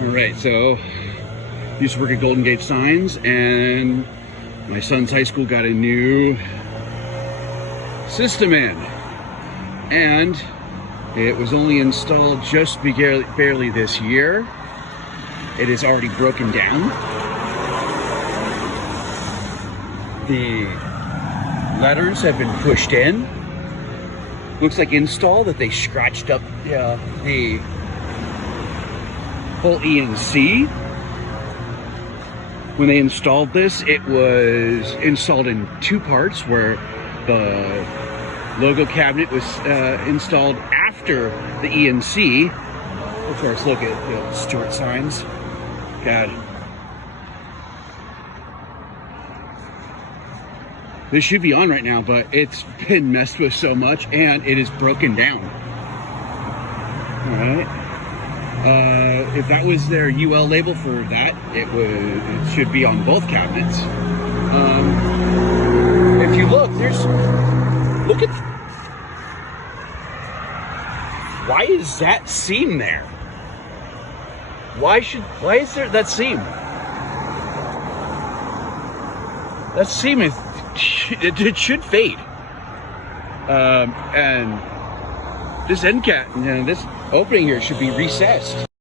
Alright, so used to work at Golden Gate Signs, and my son's high school got a new system in, and it was only installed just barely this year. It is already broken down. The letters have been pushed in. Looks like install that they scratched up the whole E and C. When they installed this, it was installed in two parts, where the logo cabinet was installed after the E and C. Of course, look at Stuart signs. God. This should be on right now, but it's been messed with so much, and it is broken down. All right. If that was their UL label for that, it should be on both cabinets. If you look, look at, why is that seam there? Why is there that seam? That seam is, it should fade. And this end cap, this opening here should be recessed.